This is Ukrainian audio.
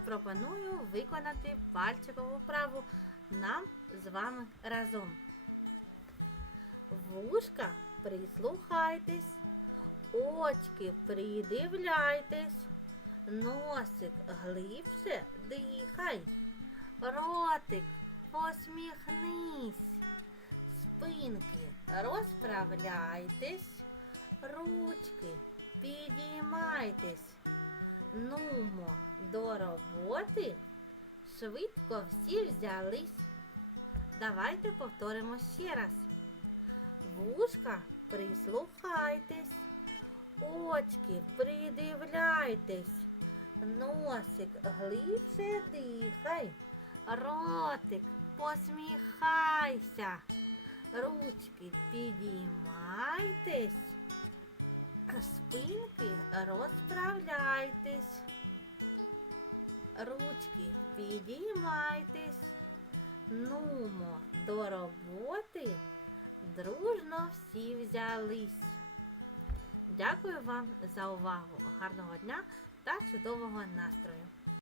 пропоную виконати пальчикову вправу нам з вами разом. Вушка прислухайтесь, очки придивляйтесь, носик глибше дихай, ротик посміхнись, спинки розправляйтесь, ручки підіймайтесь. Нумо до роботи. Швидко всі взялись. Давайте повторимо ще раз. Вушка прислухайтесь, очки придивляйтесь, носик глибше дихай, ротик посміхайся, ручки підіймайтесь, спинки розправляйтесь, ручки підіймайтесь. Нумо до роботи дружно всі взялись. Дякую вам за увагу. Гарного дня та чудового настрою!